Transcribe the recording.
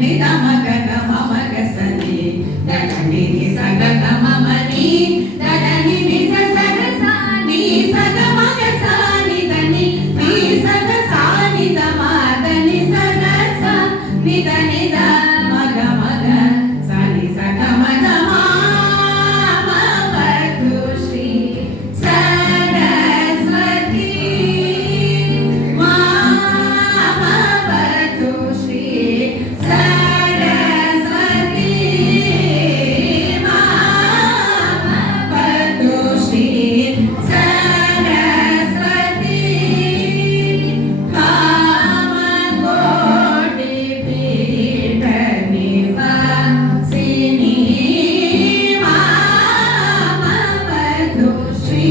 ನಿದ ಮಗ ಗಮ ಮಗ ಸನಿ ದಡ ನಿ ಸಗ ಗಮ ಮನಿ ದಡ ನಿ ಸ ಸಗ ಸಾ ನಿ ಸಗ ಮಗ ಸಾ ನಿ ದ ನಿ ಸಗ ಸಾ ನಿ ದ ಮ ದ ನಿ ಸಗ ಸಾ ನಿ ದ ಮಗ ಮಗ ಸಾ ನಿ ಸಗ ಮಗ ಮಾ ಮ ವಧು ಶ್ರೀ ಸರಸ್ವತಿ ಮಾ ಮ ವಧು ಶ್ರೀ ಸರಸ್ವತಿ ಮಾ ಮ ವಧು ಶ್ರೀ ಸರಸ್ವತಿ ಕಾಮಕೋಟಿ ಪೀಠ ನಿವಾಸಿನಿ ಮಾ ಮ ವಧು ಶ್ರೀ